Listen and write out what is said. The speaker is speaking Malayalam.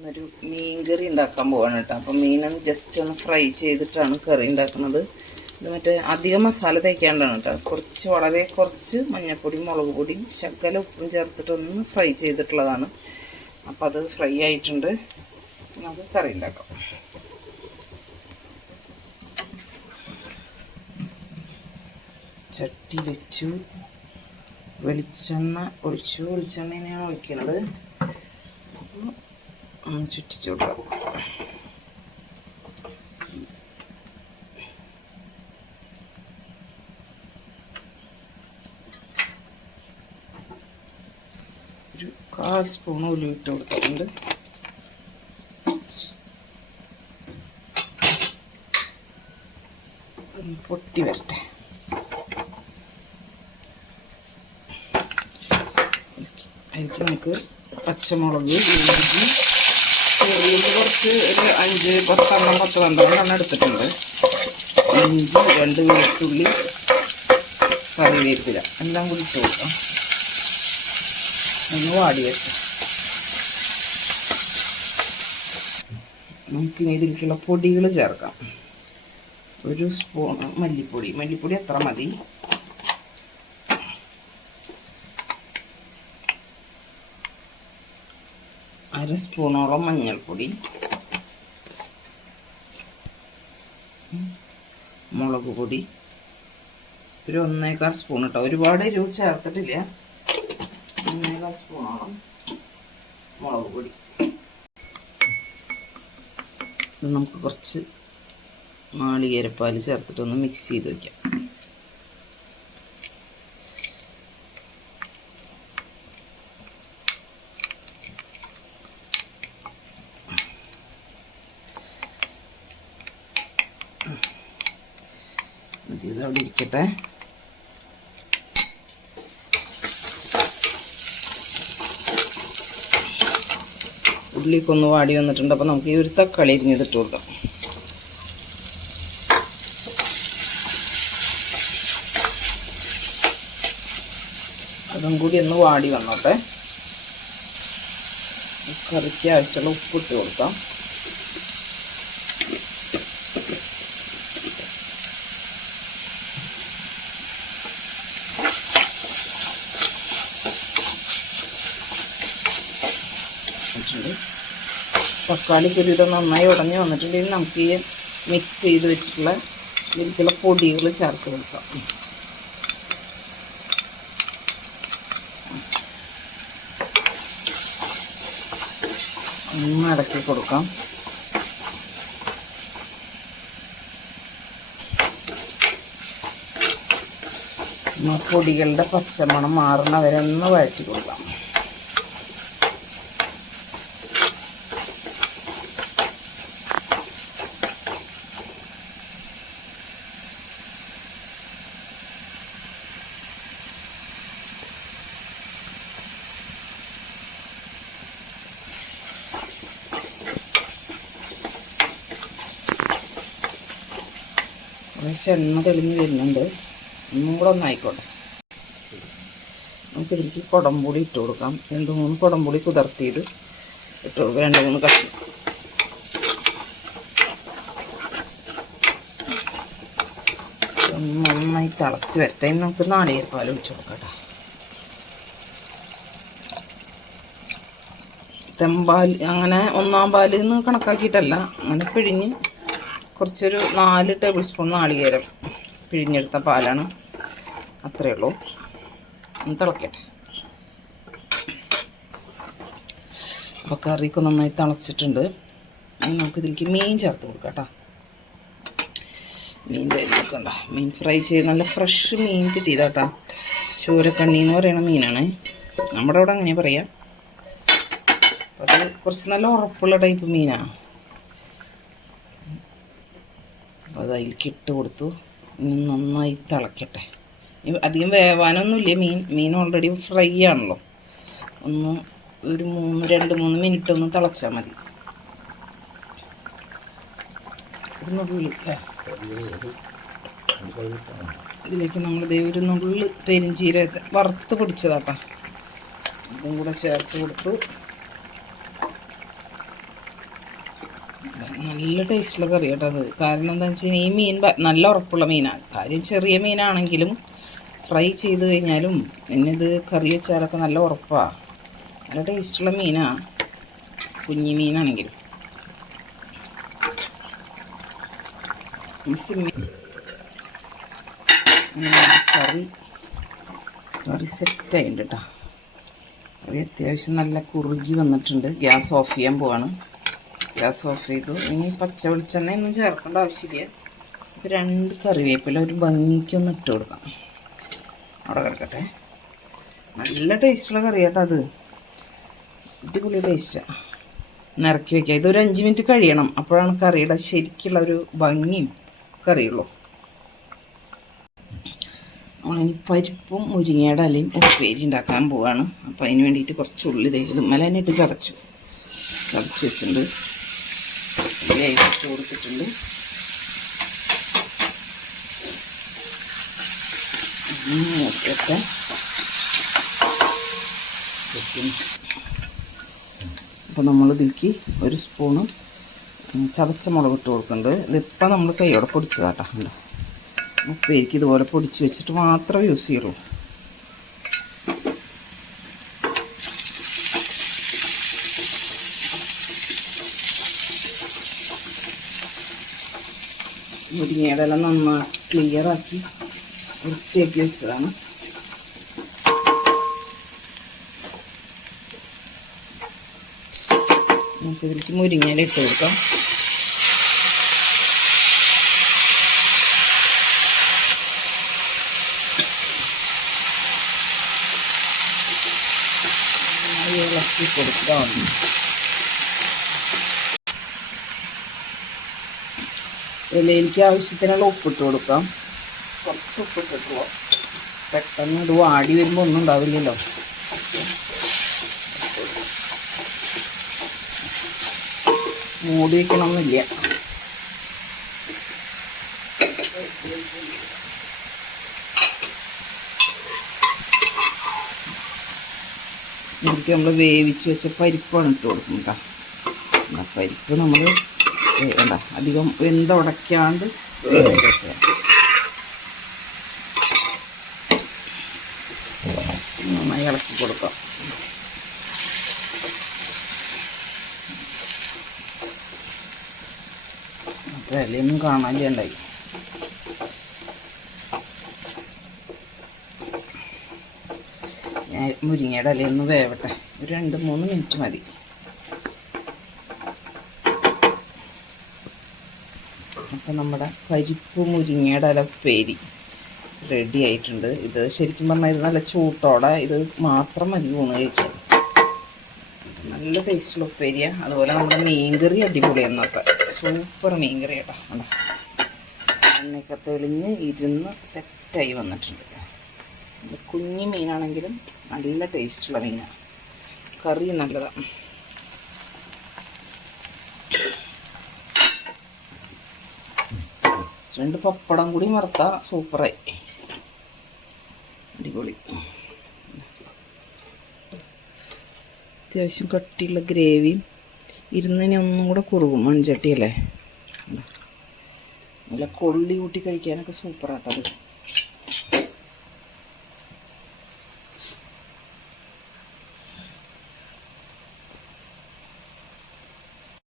ഒരു മീൻ കറി ഉണ്ടാക്കാൻ പോവാണ് കേട്ടോ. അപ്പം മീനൊന്ന് ജസ്റ്റ് ഒന്ന് ഫ്രൈ ചെയ്തിട്ടാണ് കറി ഉണ്ടാക്കുന്നത്. ഇത് മറ്റേ അധികം മസാല തേക്കാണ്ടാണ് കേട്ടോ. വളരെ കുറച്ച് മഞ്ഞൾപ്പൊടിയും മുളക് പൊടിയും ശകല ഉപ്പും ചേർത്തിട്ടൊന്ന് ഫ്രൈ ചെയ്തിട്ടുള്ളതാണ്. അപ്പം അത് ഫ്രൈ ആയിട്ടുണ്ട്. നമുക്ക് കറി ഉണ്ടാക്കാം. ചട്ടി വെച്ചു, വെളിച്ചെണ്ണ ഒഴിച്ചു. വെളിച്ചെണ്ണയാണ് ഒഴിക്കുന്നത്. അപ്പോൾ ചുറ്റിച്ചു കൊടുക്കാം. ഒരു 1/4 സ്പൂൺ ഉലുവ ഇട്ട് കൊടുത്തിട്ടുണ്ട്. പൊട്ടി വരട്ടെ. അതിലേക്ക് നമുക്ക് പച്ചമുളക്, ഇഞ്ചി, ചെറിയ കുറച്ച് ഒരു 5-10 എടുത്തിട്ടുണ്ട്. ഇഞ്ചി, 2 വെളുത്തുള്ളി, കറിവേപ്പില എല്ലാം കൂടി ഇട്ട് കൊടുക്കാം. ഒന്ന് വാടി വെക്കാം. നമുക്കിനി ഇതിലേക്കുള്ള പൊടികൾ ചേർക്കാം. 1 സ്പൂൺ മല്ലിപ്പൊടി അത്ര മതി. 1/2 സ്പൂണോളം മഞ്ഞൾപ്പൊടി, മുളക് പൊടി ഒരു 1/4 സ്പൂൺ കേട്ടോ. ഒരുപാട് എരിവ് ചേർത്തിട്ടില്ല. 1/4 സ്പൂണോളം മുളക് പൊടി. നമുക്ക് കുറച്ച് നാളികേരപ്പാൽ ചേർത്തിട്ടൊന്ന് മിക്സ് ചെയ്ത് വയ്ക്കാം. ഇത് അവിടെ ഇരിക്കട്ടെ. ഉള്ളിക്കൊന്ന് വാടി വന്നിട്ടുണ്ട്. അപ്പോൾ നമുക്ക് ഈ ഒരു തക്കാളി അരിഞ്ഞിട്ട് കൊടുക്കാം. അതും കൂടി ഒന്ന് വാടി വന്നോട്ടെ. കറിക്ക് ആവശ്യമുള്ള ഉപ്പിട്ട് കൊടുക്കാം. തക്കാളിക്ക് ഒരു വിധം നന്നായി ഉടഞ്ഞ് വന്നിട്ടുണ്ടെങ്കിൽ നമുക്ക് ഈ മിക്സ് ചെയ്ത് വെച്ചിട്ടുള്ള ഇതിലേക്കുള്ള പൊടികൾ ചേർത്ത് കൊടുക്കാം. ഒന്ന് ഇളക്കി കൊടുക്കാം. പൊടികളുടെ പച്ചമണം മാറുന്ന വരെ ഒന്ന് വഴറ്റി കൊടുക്കാം. എണ്ണ തെളിഞ്ഞ് വരുന്നുണ്ട്. ഒന്നും കൂടെ ഒന്നായിക്കോട്ടെ. നമുക്കിതിലേക്ക് കുടംപുളി ഇട്ട് കൊടുക്കാം. 2-3 കുടംപുളി കുതിർത്തിയത് ഇട്ട് കൊടുക്കാം. 2-3 കഷ്ണം. നന്നായി തിളച്ച് വരട്ടെ. നമുക്ക് നാളികേരപ്പാൽ ഒഴിച്ച് കൊടുക്കട്ടെ. തെമ്പാൽ അങ്ങനെ 1-ാം പാലിന്ന് കണക്കാക്കിയിട്ടല്ല, അങ്ങനെ പിഴിഞ്ഞ് കുറച്ചൊരു 4 ടേബിൾ സ്പൂൺ നാളികേരം പിഴിഞ്ഞെടുത്ത പാലാണ്. അത്രയേ ഉള്ളൂ. ഒന്ന് തിളക്കട്ടെ. അപ്പോൾ കറിയൊക്കെ നന്നായി തിളച്ചിട്ടുണ്ട്. നമുക്കിതിലേക്ക് മീൻ ചേർത്ത് കൊടുക്കാം കേട്ടോ. മീൻ നോക്കണ്ട, മീൻ ഫ്രൈ ചെയ്ത് നല്ല ഫ്രഷ് മീൻ കിട്ടിയതാട്ടോ. ചൂരക്കണ്ണി എന്ന് പറയുന്ന മീനാണ്. നമ്മുടെ അവിടെ അങ്ങനെ പറയാം. അത് കുറച്ച് നല്ല ഉറപ്പുള്ള ടൈപ്പ് മീനാണ്. അപ്പോൾ അത് അതിലേക്ക് ഇട്ട് കൊടുത്തു. ഇനി നന്നായി തിളക്കട്ടെ. അധികം വേവാനൊന്നുമില്ല. മീൻ ഓൾറെഡി ഫ്രൈ ആണല്ലോ. ഒരു 2-3 മിനിറ്റ് ഒന്ന് തിളച്ചാൽ മതി. ഇതിലേക്ക് നമ്മൾ ഒരു നുള്ളി പെരിഞ്ചീരകത്തെ വറുത്ത് പൊടിച്ചതാട്ടോ. ഇതും കൂടെ ചേർത്ത് കൊടുത്തു. നല്ല ടേസ്റ്റുള്ള കറി കേട്ടോ അത്. കാരണം എന്താണെന്ന് വെച്ച് കഴിഞ്ഞാൽ ഈ മീൻ നല്ല ഉറപ്പുള്ള മീനാണ്. കാര്യം ചെറിയ മീനാണെങ്കിലും ഫ്രൈ ചെയ്ത് കഴിഞ്ഞാലും പിന്നെ ഇത് കറി വെച്ചാലൊക്കെ നല്ല ഉറപ്പാണ്. നല്ല ടേസ്റ്റുള്ള മീനാണ് കുഞ്ഞി മീനാണെങ്കിലും. കറി സെറ്റായിട്ടുണ്ട് കേട്ടോ. കറി അത്യാവശ്യം നല്ല കുറുകി വന്നിട്ടുണ്ട്. ഗ്യാസ് ഓഫ് ചെയ്യാൻ പോവാണ്. ഗ്യാസ് ഓഫ് ചെയ്തു. ഇനി പച്ച വെളിച്ചെണ്ണ ഒന്നും ചേർക്കേണ്ട ആവശ്യമില്ല. ഇത് 2 കറിവേപ്പില ഒരു ഭംഗിക്കൊന്ന് ഇട്ട് കൊടുക്കാം. അവിടെ കിടക്കട്ടെ. നല്ല ടേസ്റ്റുള്ള കറി കേട്ടോ അത്. അടിപൊളി ടേസ്റ്റാണ്. നിറക്കി വയ്ക്കുക. ഇതൊരു 5 മിനിറ്റ് കഴിയണം. അപ്പോഴാണ് കറിയുടെ ശരിക്കുള്ള ഒരു ഭംഗിയും കറിയുള്ളൂ. നമ്മളിനി പരിപ്പും മുരിങ്ങയുടെ ഇലയും ഉപ്പേരി ഉണ്ടാക്കാൻ പോവാണ്. അപ്പോൾ അതിന് വേണ്ടിയിട്ട് കുറച്ച് ഉള്ളി ഇതുമ്മലെ തന്നെ ഇട്ട് ചതച്ച് വെച്ചിട്ടുണ്ട്. ഇട്ട് കൊടുത്തിട്ടുണ്ട്. നോക്കിയൊക്കെ അപ്പോൾ നമ്മളിതിലേക്ക് 1 സ്പൂണ് ചതച്ച മുളക് ഇട്ട് കൊടുക്കുന്നുണ്ട്. ഇതിപ്പോൾ നമ്മൾ കൈയോടെ പൊടിച്ചതാട്ടോ. ഉപ്പേരിക്ക് ഇതുപോലെ പൊടിച്ച് വെച്ചിട്ട് മാത്രമേ യൂസ് ചെയ്യുള്ളൂ. മുരിങ്ങയുടെ എല്ലാം നന്നായി ക്ലിയറാക്കി വൃത്തിയാക്കി വെച്ചതാണ്. നമുക്ക് ഇതിലേക്ക് മുരിങ്ങയില ഇട്ട് കൊടുക്കാം. ഇളക്കി കൊടുക്കാം. ഇലയിലേക്ക് ആവശ്യത്തിനുള്ള ഉപ്പിട്ട് കൊടുക്കാം. കുറച്ച് ഉപ്പിട്ട് കൊടുക്കുക. പെട്ടെന്ന് ഇത് വാടി വരുമ്പോൾ ഒന്നും ഉണ്ടാവില്ലല്ലോ. മൂടി വയ്ക്കണമെന്നില്ല. ഇതിലേക്ക് നമ്മൾ വേവിച്ച് വെച്ച പരിപ്പാണ് ഇട്ട് കൊടുക്കുന്നത്. പരിപ്പ് നമ്മൾ അധികം വെന്തുടയ്ക്കാണ്ട് വേവിച്ച് വെച്ചാൽ നന്നായി ഇളക്കി കൊടുക്കാം. അപ്പോൾ ഇലയൊന്നും കാണാനില്ലാണ്ടായി. മുരിങ്ങയുടെ ഇലയൊന്ന് വേവട്ടെ. ഒരു 2-3 മിനിറ്റ് മതി. അപ്പോൾ നമ്മുടെ പരിപ്പ് മുരിങ്ങയുടെ ഇല ഉപ്പേരി റെഡി ആയിട്ടുണ്ട്. ഇത് ശരിക്കും പറഞ്ഞാൽ ഇത് നല്ല ചൂട്ടോടെ ഇത് മാത്രം മതി ഊണ് കഴിക്കാൻ. നല്ല ടേസ്റ്റുള്ള ഉപ്പേരിയാണ്. അതുപോലെ നമ്മുടെ മീൻകറി അടിപൊളിയെന്നൊക്കെ സൂപ്പർ മീൻകറി കേട്ടോ. എണ്ണയൊക്കെ തെളിഞ്ഞ് ഇരുന്ന് സെറ്റായി വന്നിട്ടുണ്ട്. കുഞ്ഞു മീനാണെങ്കിലും നല്ല ടേസ്റ്റുള്ള മീനാണ്. കറി നല്ലതാണ്. രണ്ട് പപ്പടം കൂടി വറുത്താൽ സൂപ്പറായി. അടിപൊളി. അത്യാവശ്യം കട്ടിയുള്ള ഗ്രേവിയും ഇരുന്നതിന് ഒന്നും കൂടെ കുറുകും. മൺചട്ടിയല്ലേ, നല്ല കൊള്ളി കൂട്ടി കഴിക്കാനൊക്കെ സൂപ്പറാട്ടത്.